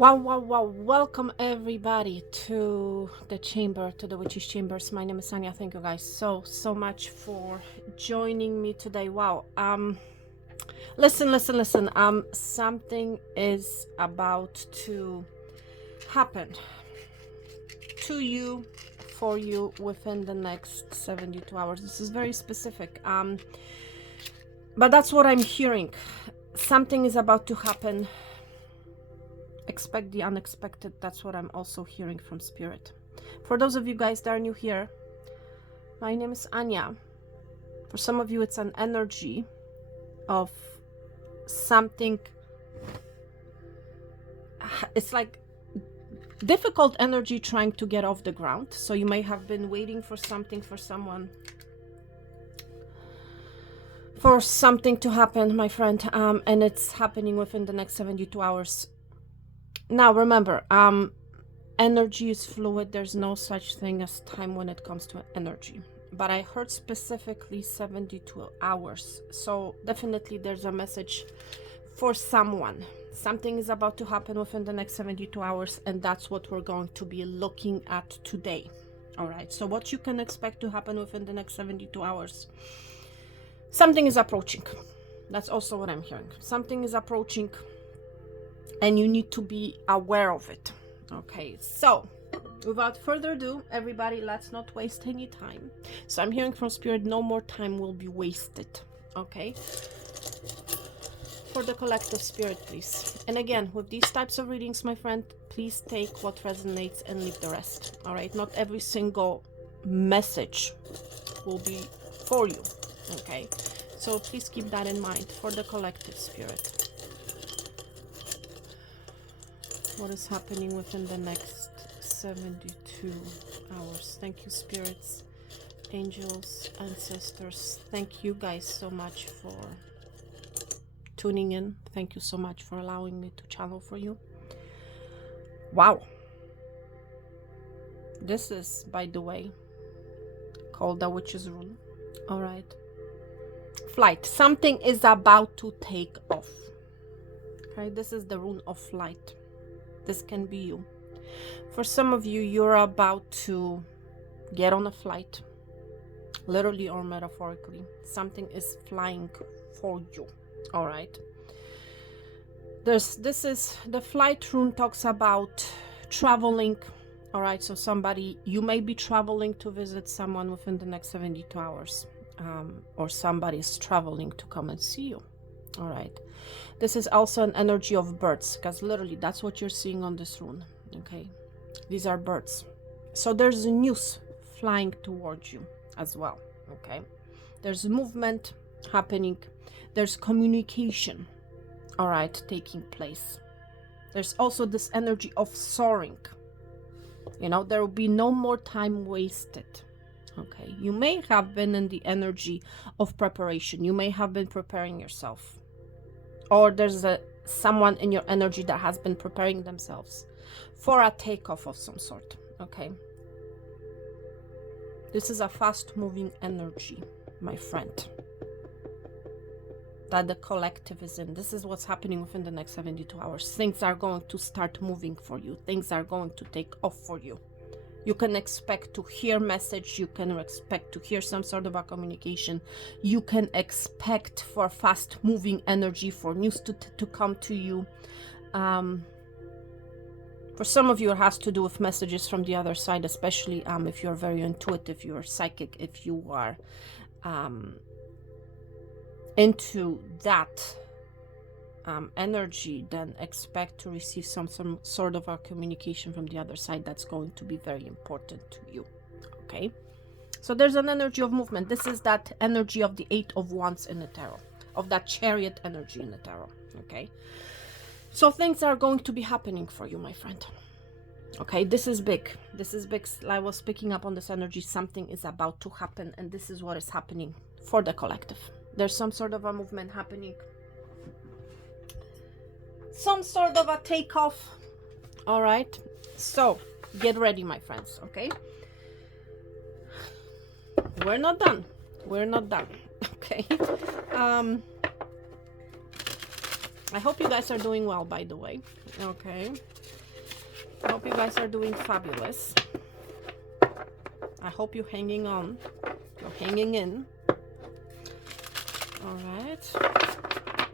Wow, wow, wow. Welcome everybody to the chamber, to the Witch's Chambers. My name is Anya. Thank you guys so much for joining me today. Wow. Listen. Something is about to happen to you, for you within the next 72 hours. This is very specific. But that's what I'm hearing. Something is about to happen. Expect the unexpected. That's what I'm also hearing from Spirit. For those of you guys that are new here, my name is Anya. For some of you, it's an energy of something. It's like difficult energy trying to get off the ground. So you may have been waiting for something, for someone, for something to happen, my friend, and it's happening within the next 72 hours. Now remember, energy is fluid. There's no such thing as time when it comes to energy, but I heard specifically 72 hours, so definitely there's a message for someone. Something is about to happen within the next 72 hours, and that's what we're going to be looking at today. All right, so what you can expect to happen within the next 72 hours. Something is approaching. That's also what I'm hearing. Something is approaching and you need to be aware of it. Okay, so without further ado, everybody, let's not waste any time. So I'm hearing from Spirit, no more time will be wasted. Okay, for the collective, Spirit, please. And again, with these types of readings, my friend, please take what resonates and leave the rest. All right, not every single message will be for you. Okay, so please keep that in mind for the collective, Spirit. What is happening within the next 72 hours? Thank you, spirits, angels, ancestors. Thank you guys so much for tuning in. Thank you so much for allowing me to channel for you. Wow. This is, by the way, called the Witch's Rune. All right. Flight. Something is about to take off. Okay, this is the rune of flight. This can be you. For some of you, you're about to get on a flight, literally or metaphorically. Something is flying for you. All right. This is the flight rune talks about traveling. All right. So you may be traveling to visit someone within the next 72 hours, or somebody's traveling to come and see you. All right. This is also an energy of birds, because literally that's what you're seeing on this rune. Okay, these are birds. So there's news flying towards you as well. Okay, there's movement happening, there's communication, all right, taking place. There's also this energy of soaring. You know, there will be no more time wasted. Okay, you may have been in the energy of preparation. You may have been preparing yourself, or there's someone in your energy that has been preparing themselves for a takeoff of some sort. Okay, this is a fast-moving energy, my friend, that the collective is in. This is what's happening within the next 72 hours. Things are going to start moving for you. Things are going to take off for you. You can expect to hear message. You can expect to hear some sort of a communication. You can expect for fast moving energy, for news to come to you. For some of you, it has to do with messages from the other side, especially if you're very intuitive, you're psychic, if you are into that energy, then expect to receive some sort of a communication from the other side that's going to be very important to you. Okay, so there's an energy of movement. This is that energy of the 8 of Wands in the tarot, of that Chariot energy in the tarot. Okay, so things are going to be happening for you, my friend. Okay, this is big. This is big. I was picking up on this energy. Something is about to happen, and this is what is happening for the collective. There's some sort of a movement happening, some sort of a takeoff. All right, so get ready, my friends. Okay, we're not done. Okay, I hope you guys are doing well, by the way. Okay. I hope you guys are doing fabulous. I hope you're hanging on. You're hanging in. All right.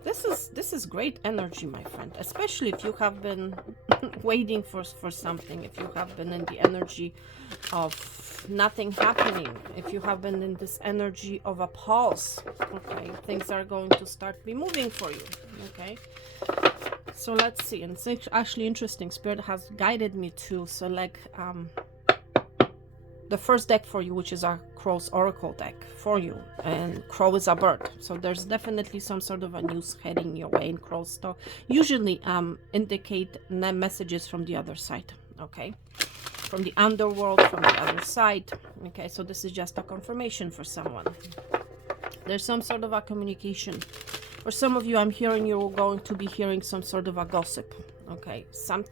This is great energy, my friend. Especially if you have been waiting for something. If you have been in the energy of nothing happening. If you have been in this energy of a pause. Okay. Things are going to start be moving for you. Okay. So let's see. And it's actually interesting. Spirit has guided me to select the first deck for you, which is our Crow's Oracle deck for you. And Crow is a bird. So there's definitely some sort of a news heading your way. And crows usually indicate messages from the other side. Okay. From the underworld, from the other side. Okay. So this is just a confirmation for someone. There's some sort of a communication. For some of you, I'm hearing you're going to be hearing some sort of a gossip. Okay. Some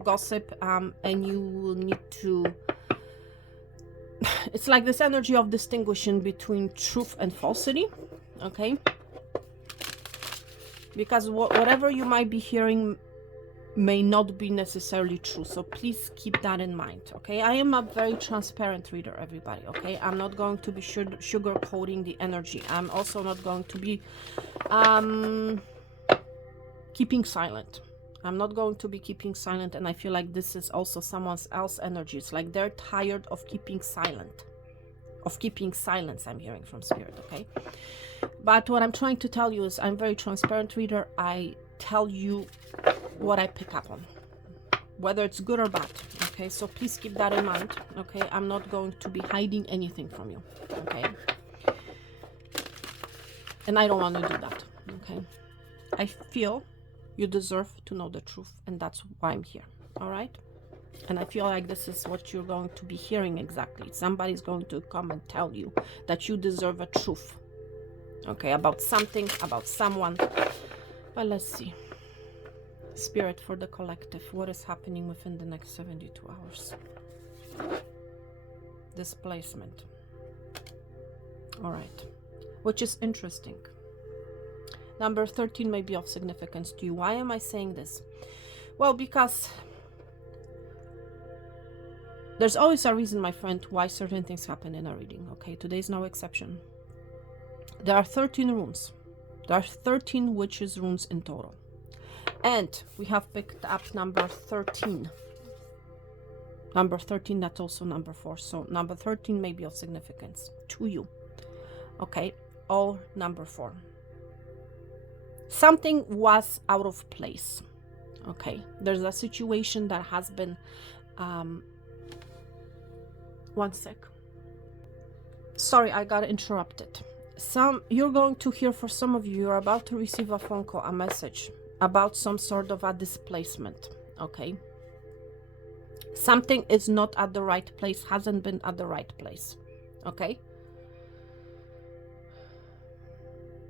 gossip, and you will need to... It's like this energy of distinguishing between truth and falsity, okay? Because whatever you might be hearing may not be necessarily true, so please keep that in mind, okay? I am a very transparent reader, everybody, okay? I'm not going to be sugarcoating the energy. I'm also not going to be keeping silent. I'm not going to be keeping silent, and I feel like this is also someone else's energy. It's like they're tired of keeping silent. Of keeping silence, I'm hearing from Spirit, okay? But what I'm trying to tell you is I'm very transparent reader. I tell you what I pick up on, whether it's good or bad, okay? So please keep that in mind, okay? I'm not going to be hiding anything from you, okay? And I don't want to do that, okay? I feel you deserve to know the truth, and that's why I'm here, all right? And I feel like this is what you're going to be hearing exactly. Somebody's going to come and tell you that you deserve a truth, okay, about something, about someone. But let's see. Spirit for the collective, what is happening within the next 72 hours? Displacement. All right, which is interesting. Number 13 may be of significance to you. Why am I saying this? Well, because there's always a reason, my friend, why certain things happen in a reading. Okay, today's no exception. There are 13 runes. There are 13 witches runes in total. And we have picked up number 13. Number 13, that's also number 4. So number 13 may be of significance to you. Okay, or number 4. Something was out of place. Okay, there's a situation that has been one sec, sorry, I got interrupted. You're going to hear, for some of you, you're about to receive a phone call, a message about some sort of a displacement. Okay, something is not at the right place, hasn't been at the right place. Okay,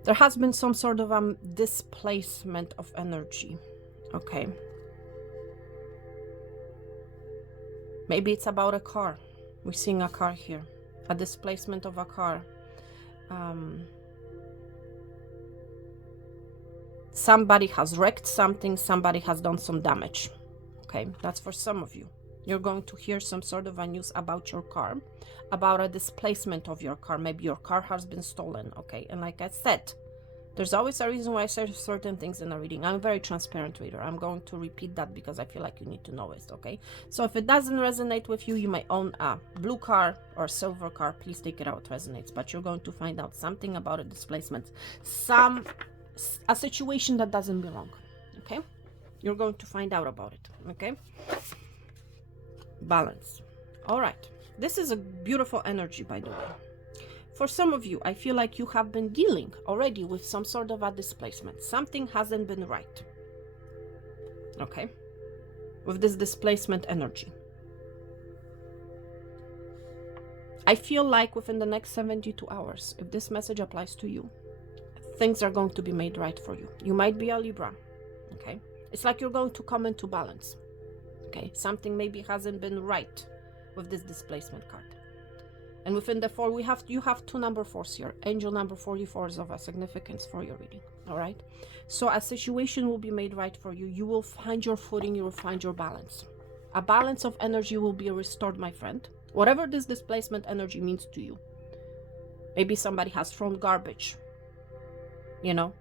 there has been some sort of a displacement of energy. Okay. Maybe it's about a car. We're seeing a car here. A displacement of a car. Somebody has wrecked something. Somebody has done some damage. Okay. That's for some of you. You're going to hear some sort of a news about your car. About a displacement of your car. Maybe your car has been stolen. Okay. And like I said, there's always a reason why I say certain things in a reading. I'm a very transparent reader. I'm going to repeat that because I feel like you need to know it, okay? So if it doesn't resonate with you, you may own a blue car or silver car. Please take it out, it resonates. But you're going to find out something about a displacement. A situation that doesn't belong, okay? You're going to find out about it, okay? Balance. All right. This is a beautiful energy, by the way. For some of you, I feel like you have been dealing already with some sort of a displacement. Something hasn't been right. Okay? With this displacement energy. I feel like within the next 72 hours, if this message applies to you, things are going to be made right for you. You might be a Libra. Okay? It's like you're going to come into balance. Okay? Something maybe hasn't been right with this displacement card. And within the 4, you have 2 number 4s here. Angel number 44 is of a significance for your reading. All right. So a situation will be made right for you. You will find your footing. You will find your balance. A balance of energy will be restored, my friend. Whatever this displacement energy means to you. Maybe somebody has thrown garbage, you know,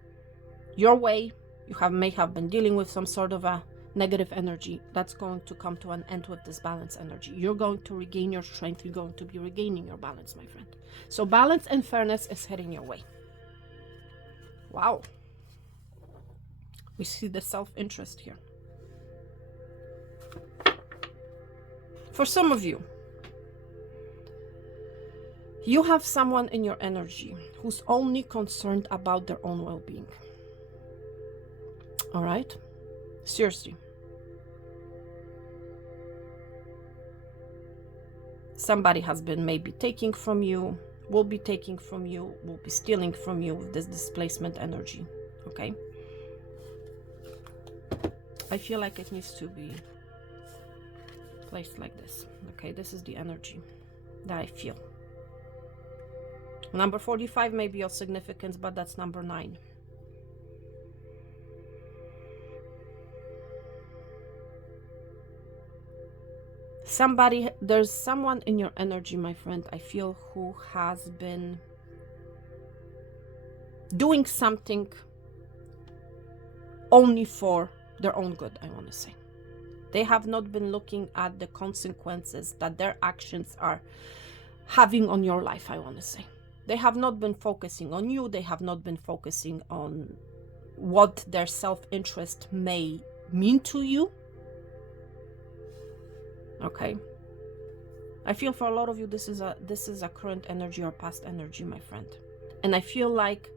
your way. You may have been dealing with some sort of a negative energy. That's going to come to an end with this balance energy. You're going to regain your strength. You're going to be regaining your balance, my friend. So balance and fairness is heading your way. Wow. We see the self-interest here. For some of you, you have someone in your energy who's only concerned about their own well-being. All right? Seriously. Somebody has been maybe taking from you, will be taking from you, will be stealing from you with this displacement energy. Okay? I feel like it needs to be placed like this. Okay, this is the energy that I feel. Number 45 may be of significance, but that's number 9. There's someone in your energy, my friend, I feel, who has been doing something only for their own good, I want to say. They have not been looking at the consequences that their actions are having on your life, I want to say. They have not been focusing on you. They have not been focusing on what their self-interest may mean to you. Okay. I feel for a lot of you, this is a current energy or past energy, my friend. And I feel like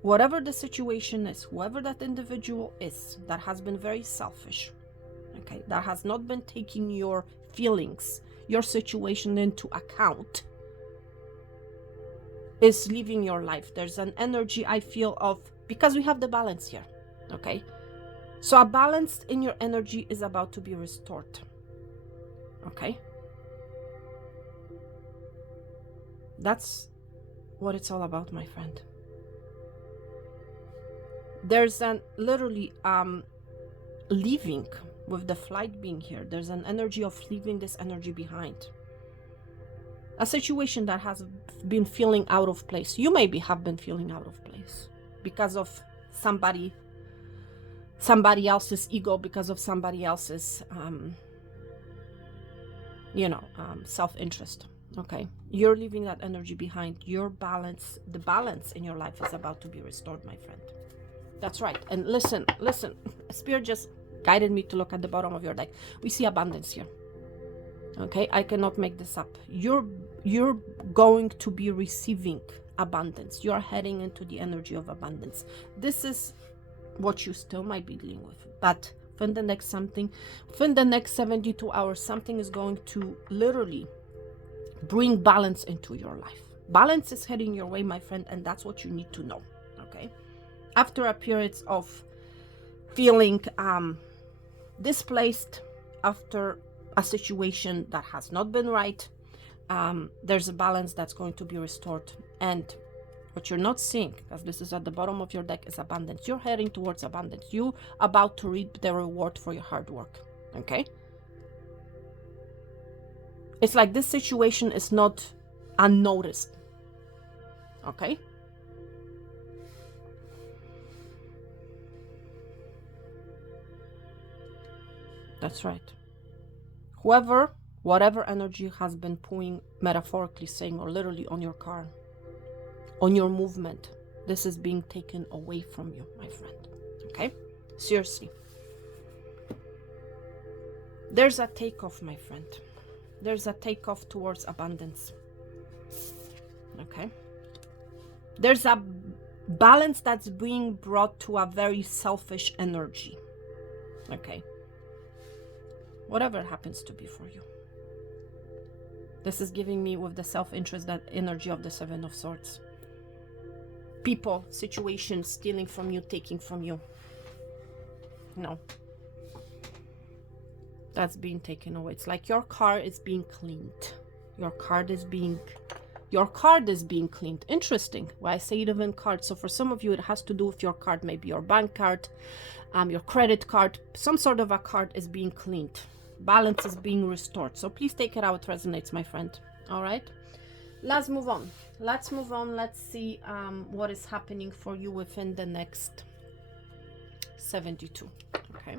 whatever the situation is, whoever that individual is that has been very selfish, okay, that has not been taking your feelings, your situation into account, is living your life. There's an energy I feel of, because we have the balance here, okay? So a balance in your energy is about to be restored, okay? That's what it's all about, my friend. There's an literally leaving with the flight being here. There's an energy of leaving this energy behind. A situation that has been feeling out of place. You maybe have been feeling out of place because of somebody else's ego, because of somebody else's self-interest. Okay, you're leaving that energy behind. Your balance, the balance in your life is about to be restored, my friend. That's right. And listen, Spirit just guided me to look at the bottom of your deck. We see abundance here. Okay, I cannot make this up. You're going to be receiving abundance. You're heading into the energy of abundance. This is what you still might be dealing with, but within the next 72 hours, something is going to literally bring balance into your life. Balance is heading your way, my friend, and that's what you need to know. Okay, after a period of feeling displaced, after a situation that has not been right, there's a balance that's going to be restored. And what you're not seeing, because this is at the bottom of your deck, is abundance. You're heading towards abundance. You're about to reap the reward for your hard work. Okay, it's like this situation is not unnoticed. Okay, that's right. Whatever energy has been pulling, metaphorically saying, or literally on your car, on your movement, this is being taken away from you, my friend. Okay, seriously. There's a takeoff, my friend. There's a takeoff towards abundance. Okay, there's a balance that's being brought to a very selfish energy. Okay, whatever it happens to be for you. This is giving me, with the self-interest, that energy of the 7 of Swords. People, situations, stealing from you, taking from you. No. That's being taken away. It's like your car is being cleaned. Your car is being Your card is being cleaned. Interesting. Why I say even card. So for some of you, it has to do with your card, maybe your bank card, your credit card, some sort of a card is being cleaned. Balance is being restored. So please take it out. It resonates, my friend. All right. Let's move on. Let's move on. Let's see what is happening for you within the next 72. Okay.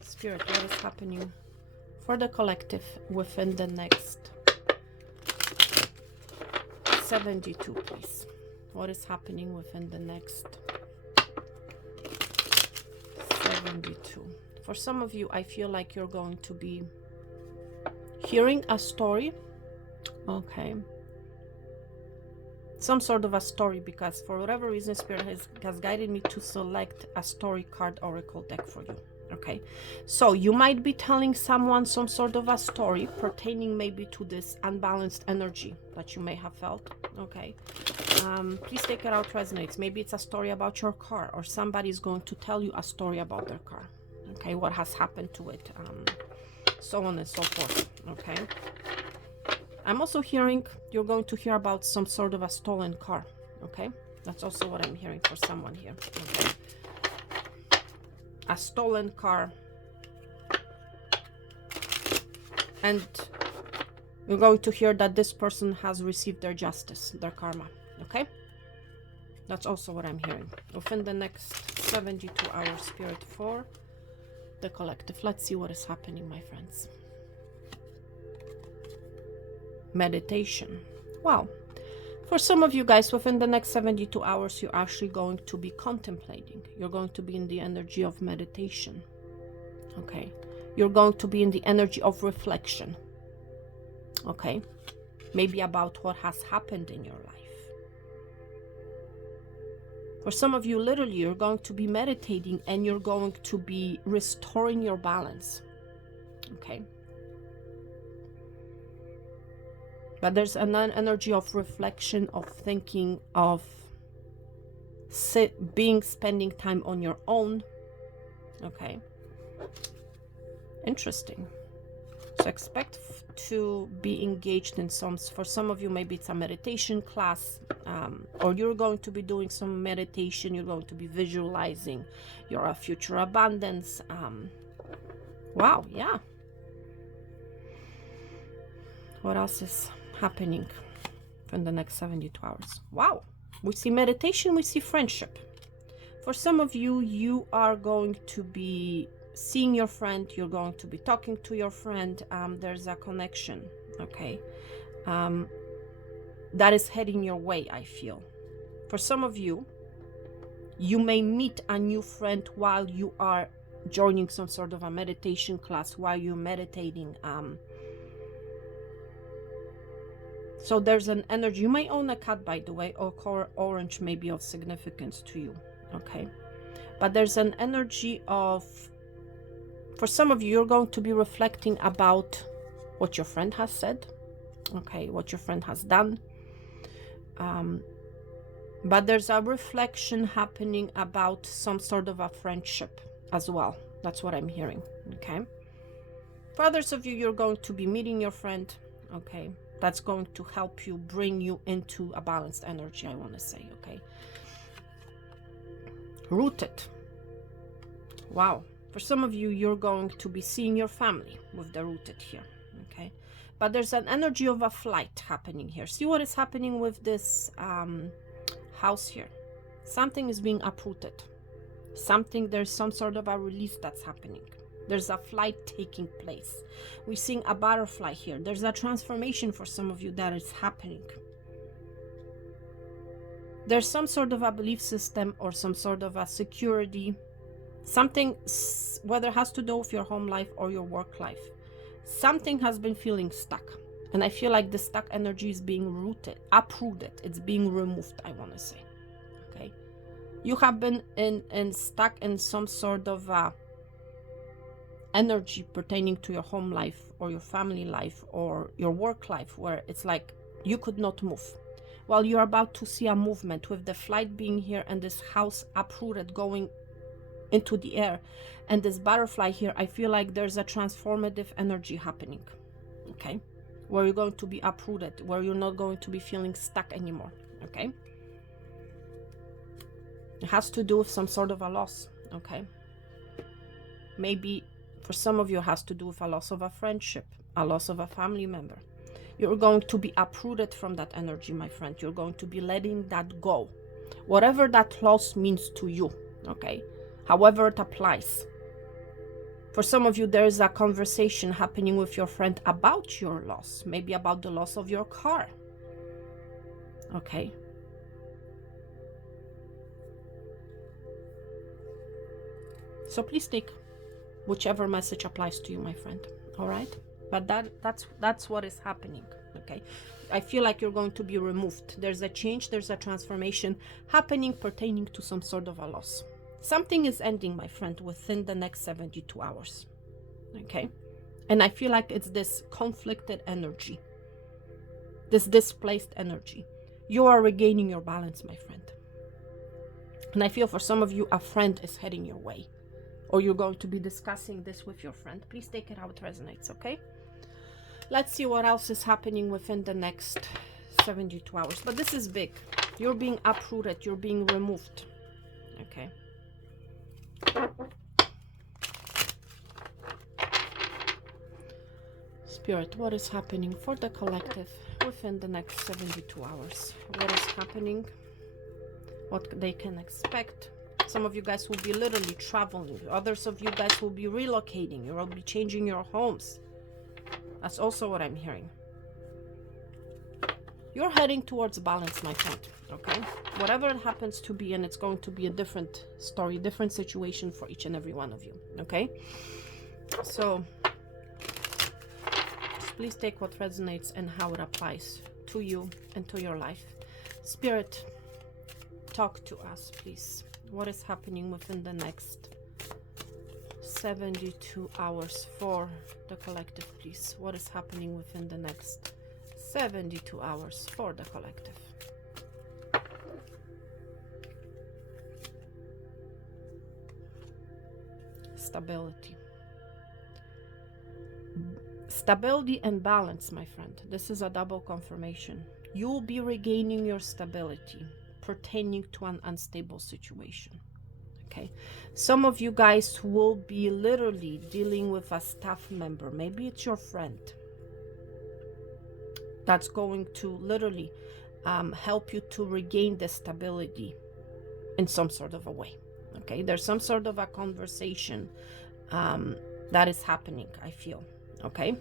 Spirit, what is happening for the collective within the next 72, please? What is happening within the next 72? For some of you, I feel like you're going to be hearing a story. Okay. Some sort of a story, because for whatever reason, Spirit has guided me to select a story card oracle deck for you. Okay, so you might be telling someone some sort of a story pertaining maybe to this unbalanced energy that you may have felt. Okay, please take it out, resonates. Maybe it's a story about your car, or somebody is going to tell you a story about their car. Okay, what has happened to it, so on and so forth. Okay, I'm also hearing you're going to hear about some sort of a stolen car. Okay, that's also what I'm hearing for someone here. Okay, a stolen car, and you're going to hear that this person has received their justice, their karma. Okay, that's also what I'm hearing within the next 72 hours, Spirit, for the collective. Let's see what is happening, my friends. Meditation. Wow. For some of you guys, within the next 72 hours, you're actually going to be contemplating. You're going to be in the energy of meditation. Okay. You're going to be in the energy of reflection. Okay. Maybe about what has happened in your life. For some of you, literally, you're going to be meditating and you're going to be restoring your balance. Okay. But there's an energy of reflection, of thinking, of spending time on your own. Okay. Interesting. So expect to be engaged in for some of you, maybe it's a meditation class, or you're going to be doing some meditation. You're going to be visualizing your future abundance. Wow. Yeah. What else is happening in the next 72 hours? Wow, we see meditation, we see friendship. For some of you, you are going to be seeing your friend, you're going to be talking to your friend. There's a connection, okay, that is heading your way, I feel. For some of you, you may meet a new friend while you are joining some sort of a meditation class, while you're meditating. So there's an energy. You may own a cat, by the way, or color orange may be of significance to you. Okay. But there's an energy of, for some of you, you're going to be reflecting about what your friend has said. Okay. What your friend has done. But there's a reflection happening about some sort of a friendship as well. That's what I'm hearing. Okay. For others of you, you're going to be meeting your friend. Okay. That's going to help you, bring you into a balanced energy, I want to say, okay? Rooted. Wow. For some of you, you're going to be seeing your family with the rooted here, okay? But there's an energy of a flight happening here. See what is happening with this house here? Something is being uprooted. There's some sort of a release that's happening. There's a flight taking place. We're seeing a butterfly here. There's a transformation for some of you that is happening. There's some sort of a belief system or some sort of a security. Something, whether it has to do with your home life or your work life. Something has been feeling stuck. And I feel like the stuck energy is being uprooted. It's being removed, I want to say. Okay. You have been stuck in some sort of energy pertaining to your home life or your family life or your work life, where it's like you could not move. Well, you're about to see a movement with the flight being here and this house uprooted going into the air and this butterfly here. I feel like there's a transformative energy happening. Okay, where you're going to be uprooted, where you're not going to be feeling stuck anymore, okay? It has to do with some sort of a loss, okay? Maybe for some of you, it has to do with a loss of a friendship, a loss of a family member. You're going to be uprooted from that energy, my friend. You're going to be letting that go. Whatever that loss means to you, okay? However it applies. For some of you, there is a conversation happening with your friend about your loss, maybe about the loss of your car, okay? So please take whichever message applies to you, my friend, all right? But that's what is happening, okay? I feel like you're going to be removed. There's a change, there's a transformation happening pertaining to some sort of a loss. Something is ending, my friend, within the next 72 hours, okay? And I feel like it's this conflicted energy, this displaced energy. You are regaining your balance, my friend. And I feel for some of you, a friend is heading your way, or you're going to be discussing this with your friend. Please take it how it resonates, okay? Let's see what else is happening within the next 72 hours. But this is big. You're being uprooted. You're being removed, okay? Spirit, what is happening for the collective within the next 72 hours? What is happening? What they can expect? Some of you guys will be literally traveling. Others of you guys will be relocating. You will be changing your homes. That's also what I'm hearing. You're heading towards balance, my friend, okay? Whatever it happens to be, and it's going to be a different story, different situation for each and every one of you, okay? So, just please take what resonates and how it applies to you and to your life. Spirit, talk to us, please. What is happening within the next 72 hours for the collective, please? What is happening within the next 72 hours for the collective? Stability. Stability and balance, my friend. This is a double confirmation. You'll be regaining your stability pertaining to an unstable situation, okay? Some of you guys will be literally dealing with a staff member, maybe it's your friend, that's going to literally help you to regain the stability in some sort of a way, okay? There's some sort of a conversation that is happening, I feel, okay?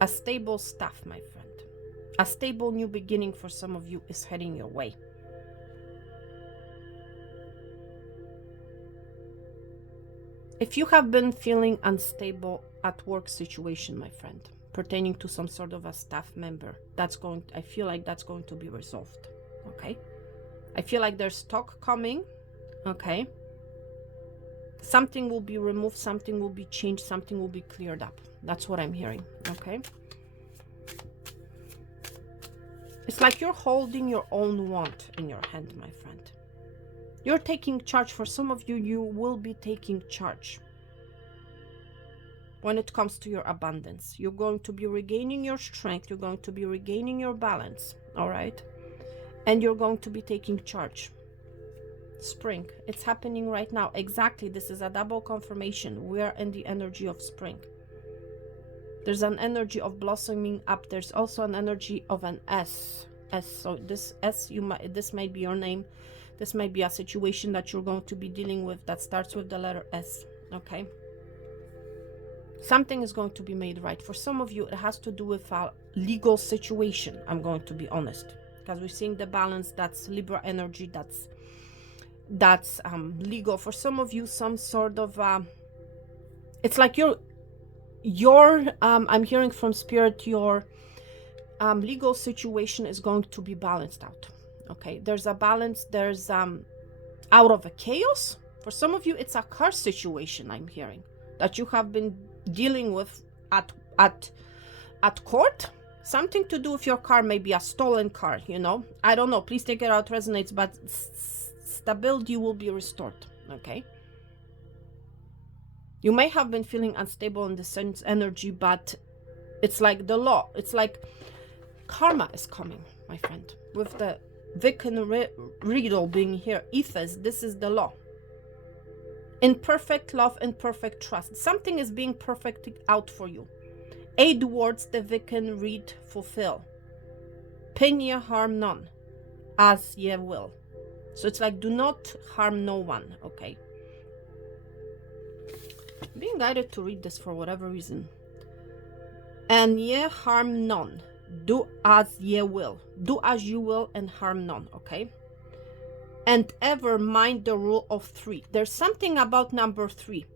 A stable staff, my friend. A stable new beginning for some of you is heading your way. If you have been feeling unstable at work situation, my friend, pertaining to some sort of a staff member, I feel like that's going to be resolved, okay? I feel like there's talk coming, okay? Something will be removed, something will be changed, something will be cleared up. That's what I'm hearing, okay? It's like you're holding your own wand in your hand, my friend. You're taking charge. For some of you, you will be taking charge when it comes to your abundance. You're going to be regaining your strength. You're going to be regaining your balance, all right? And you're going to be taking charge. Spring, it's happening right now. Exactly, this is a double confirmation. We are in the energy of spring. There's an energy of blossoming up. There's also an energy of an S. So this S, this might be your name. This might be a situation that you're going to be dealing with that starts with the letter S, okay? Something is going to be made right. For some of you, it has to do with a legal situation, I'm going to be honest. Because we're seeing the balance, that's Libra energy, that's legal. For some of you, some sort of, it's like I'm hearing from Spirit, your legal situation is going to be balanced out, okay? There's a balance, there's out of a chaos. For some of you, it's a car situation, I'm hearing, that you have been dealing with at court. Something to do with your car, maybe a stolen car, you know? I don't know, please take it out, resonates, but stability will be restored, okay? You may have been feeling unstable in the sense energy, but it's like the law. It's like karma is coming, my friend. With the Wiccan riddle being here, ethers, this is the law. In perfect love and perfect trust. Something is being perfected out for you. 8 words the Wiccan read fulfill. Pain ye, harm none, as ye will. So it's like, do not harm no one, okay? Being guided to read this for whatever reason. And ye harm none. Do as ye will. Do as you will and harm none, okay? And ever mind the rule of 3. There's something about number 3.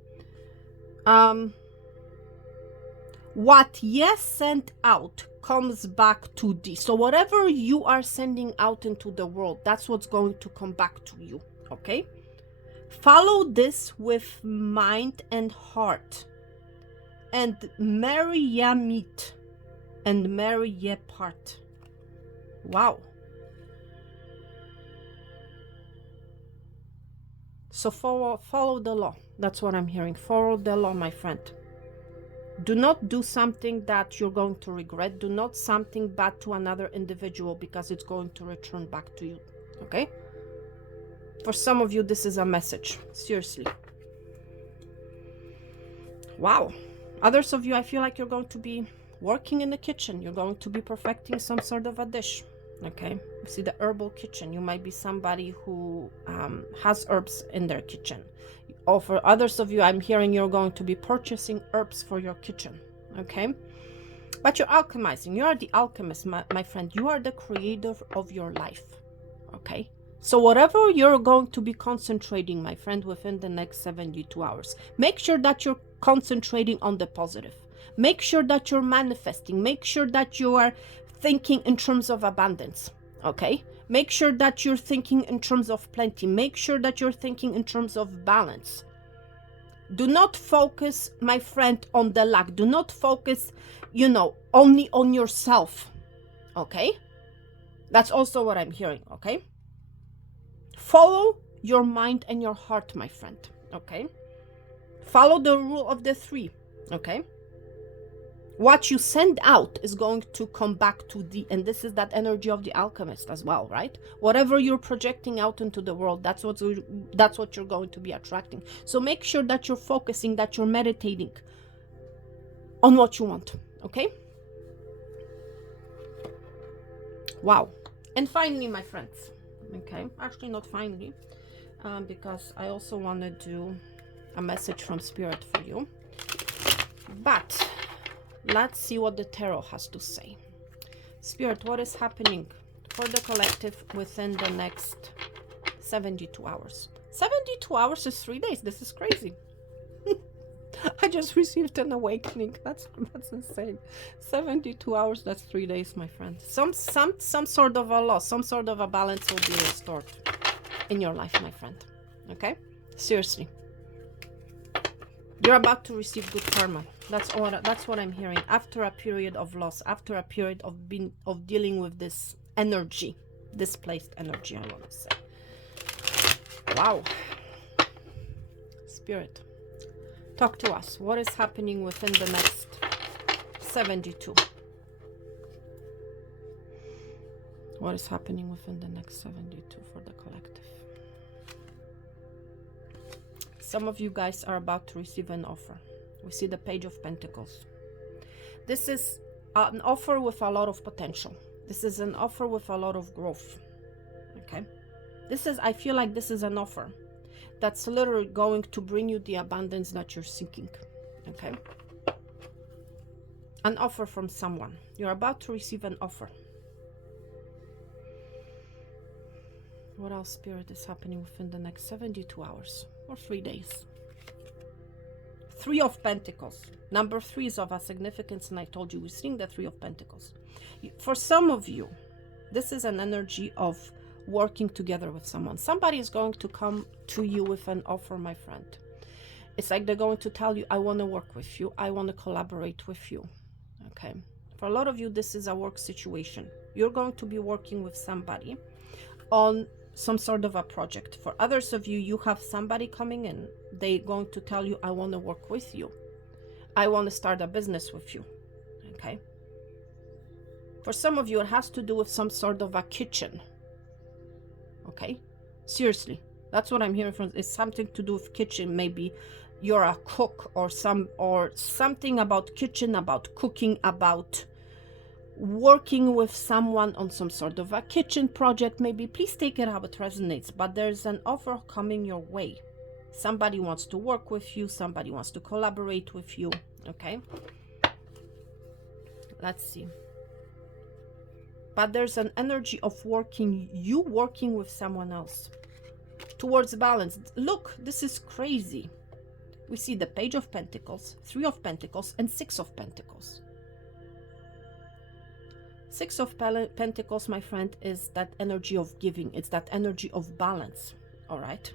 What ye send out comes back to thee. So whatever you are sending out into the world, that's what's going to come back to you, okay? Follow this with mind and heart, and marry ye meet, and marry ye part. Wow. So follow the law. That's what I'm hearing. Follow the law, my friend. Do not do something that you're going to regret. Do not something bad to another individual, because it's going to return back to you, okay? For some of you, this is a message. Seriously. Wow. Others of you, I feel like you're going to be working in the kitchen. You're going to be perfecting some sort of a dish, okay? You see the herbal kitchen. You might be somebody who has herbs in their kitchen. Or for others of you, I'm hearing you're going to be purchasing herbs for your kitchen, okay? But you're alchemizing. You are the alchemist, my friend. You are the creator of your life, okay? So whatever you're going to be concentrating, my friend, within the next 72 hours, make sure that you're concentrating on the positive. Make sure that you're manifesting. Make sure that you are thinking in terms of abundance, okay? Make sure that you're thinking in terms of plenty. Make sure that you're thinking in terms of balance. Do not focus, my friend, on the lack. Do not focus, only on yourself, okay? That's also what I'm hearing, okay? Follow your mind and your heart, my friend, okay? Follow the rule of the 3, okay? What you send out is going to come back to thee, and this is that energy of the alchemist as well, right? Whatever you're projecting out into the world, that's what you're going to be attracting. So make sure that you're focusing, that you're meditating on what you want, okay? Wow. And finally, my friends, okay, actually not finally, because I also want to do a message from Spirit for you, but let's see what the tarot has to say. Spirit, what is happening for the collective within the next 72 hours? 72 hours is 3 days. This is crazy. I just received an awakening. That's insane. 72 hours, that's 3 days, my friend. Some sort of a loss, some sort of a balance will be restored in your life, my friend. Okay? Seriously. You're about to receive good karma. That's what I'm hearing. After a period of loss, after a period of dealing with this energy, displaced energy, I want to say. Wow. Spirit, talk to us. What is happening within the next 72? What is happening within the next 72 for the collective? Some of you guys are about to receive an offer. We see the Page of Pentacles. This is an offer with a lot of potential. This is an offer with a lot of growth. Okay? I feel like this is an offer that's literally going to bring you the abundance that you're seeking. Okay? An offer from someone. You're about to receive an offer. What else, Spirit, is happening within the next 72 hours or 3 days? 3 of Pentacles. Number 3 is of a significance, and I told you we're seeing the 3 of Pentacles. For some of you, this is an energy of working together with someone. Somebody is going to come to you with an offer, my friend. It's like they're going to tell you, I want to work with you. I want to collaborate with you. Okay. For a lot of you, this is a work situation. You're going to be working with somebody on some sort of a project. For others of you, you have somebody coming in they're going to tell you, I want to work with you. I want to start a business with you. Okay. For some of you, it has to do with some sort of a kitchen. Okay. Seriously. That's what I'm hearing from. It's something to do with kitchen. Maybe you're a cook or something about kitchen, about cooking, about working with someone on some sort of a kitchen project. Maybe please take it how it resonates, but there's an offer coming your way. Somebody wants to work with you, somebody wants to collaborate with you. Okay, let's see. But there's an energy of working with someone else towards balance. Look, this is crazy. We see the Page of Pentacles, 3 of Pentacles, and 6 of Pentacles. 6 of Pentacles, my friend, is that energy of giving. It's that energy of balance. All right.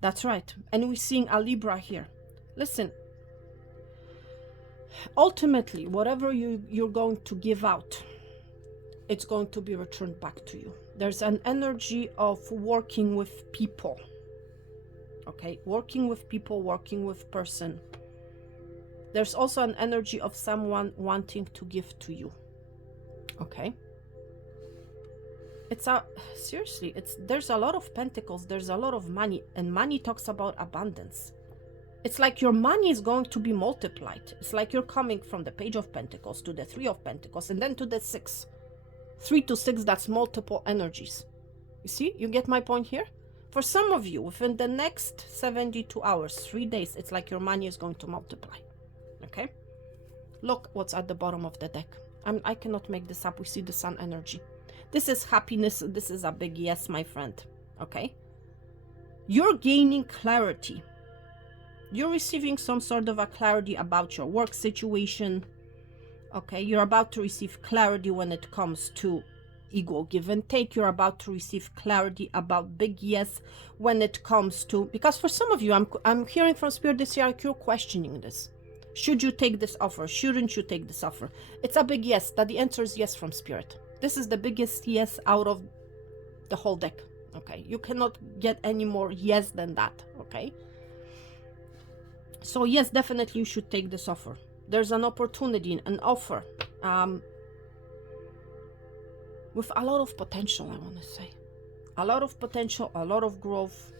That's right. And we're seeing a Libra here. Listen, ultimately, whatever you're going to give out, it's going to be returned back to you. There's an energy of working with people. Okay, working with people, working with person. There's also an energy of someone wanting to give to you. Okay. Seriously, there's a lot of pentacles, there's a lot of money, and money talks about abundance. It's like your money is going to be multiplied. It's like you're coming from the Page of Pentacles to the 3 of Pentacles and then to the 6. 3 to 6, that's multiple energies. You see, you get my point here? For some of you, within the next 72 hours, 3 days, it's like your money is going to multiply. Okay? Look what's at the bottom of the deck. I cannot make this up. We see the Sun energy. This is happiness. This is a big yes, my friend. Okay? You're gaining clarity. You're receiving some sort of a clarity about your work situation. Okay? You're about to receive clarity when it comes to equal give and take. You're about to receive clarity about big yes when it comes to, because for some of you, I'm hearing from Spirit this year, you're questioning this. Should you take this offer? Shouldn't you take this offer? It's a big yes. That the answer is yes from Spirit. This is the biggest yes out of the whole deck. Okay, you cannot get any more yes than that. Okay, so yes, definitely you should take this offer. There's an opportunity, an offer with a lot of potential. I want to say a lot of potential, a lot of growth.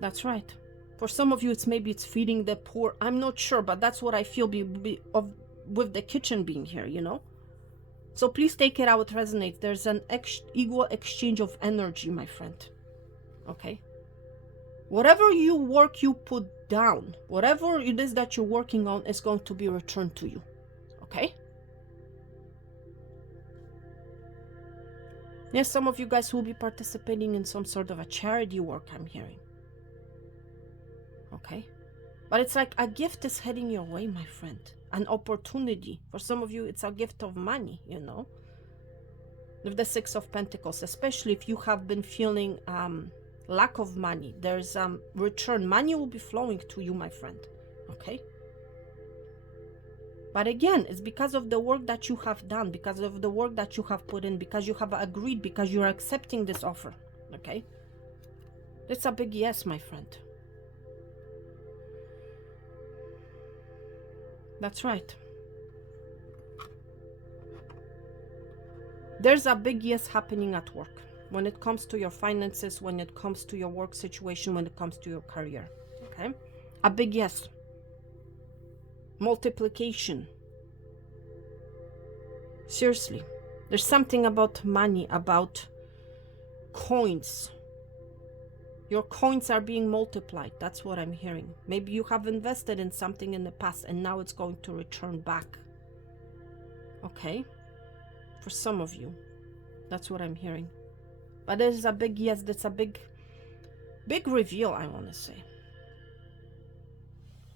That's right. For some of you, it's feeding the poor. I'm not sure, but that's what I feel with the kitchen being here, you know. So please take it how it resonates. There's an equal exchange of energy, my friend. Okay. Whatever you put down, whatever it is that you're working on is going to be returned to you. Okay. Yes, some of you guys will be participating in some sort of a charity work, I'm hearing. Okay, but it's like a gift is heading your way, my friend. An opportunity. For some of you, it's a gift of money, you know. With the 6 of Pentacles, especially if you have been feeling lack of money, there's return. Money will be flowing to you, my friend. Okay. But again, it's because of the work that you have done, because of the work that you have put in, because you have agreed, because you're accepting this offer. Okay. It's a big yes, my friend. That's right. There's a big yes happening at work when it comes to your finances, when it comes to your work situation, when it comes to your career. Okay? A big yes. Multiplication. Seriously. There's something about money, about coins. Your coins are being multiplied. That's what I'm hearing. Maybe you have invested in something in the past and now it's going to return back. Okay? For some of you. That's what I'm hearing. But there's a big yes. That's a big reveal, I want to say.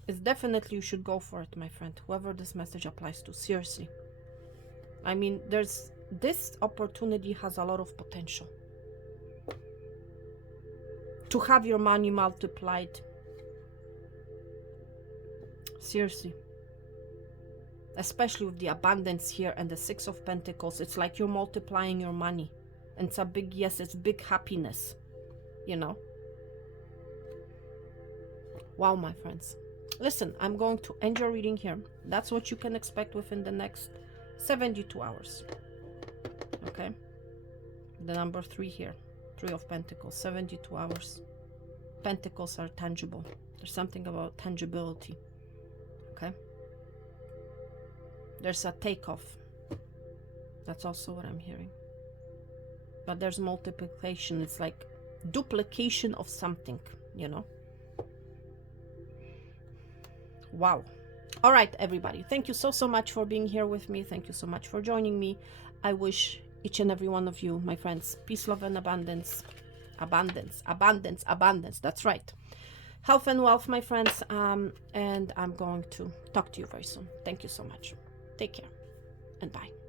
It's definitely you should go for it, my friend. Whoever this message applies to. Seriously. I mean, this opportunity has a lot of potential. To have your money multiplied. Seriously. Especially with the abundance here and the 6 of Pentacles. It's like you're multiplying your money. And it's a big yes, it's big happiness, you know. Wow, my friends. Listen, I'm going to end your reading here. That's what you can expect within the next 72 hours. Okay? The number 3 here. 3 of Pentacles, 72 hours. Pentacles are tangible. There's something about tangibility. Okay? There's a takeoff. That's also what I'm hearing. But there's multiplication. It's like duplication of something, you know? Wow. All right, everybody. Thank you so much for being here with me. Thank you so much for joining me. I wish each and every one of you, my friends, peace, love, and abundance. Abundance, abundance, abundance. That's right. Health and wealth, my friends. And I'm going to talk to you very soon. Thank you so much. Take care and bye.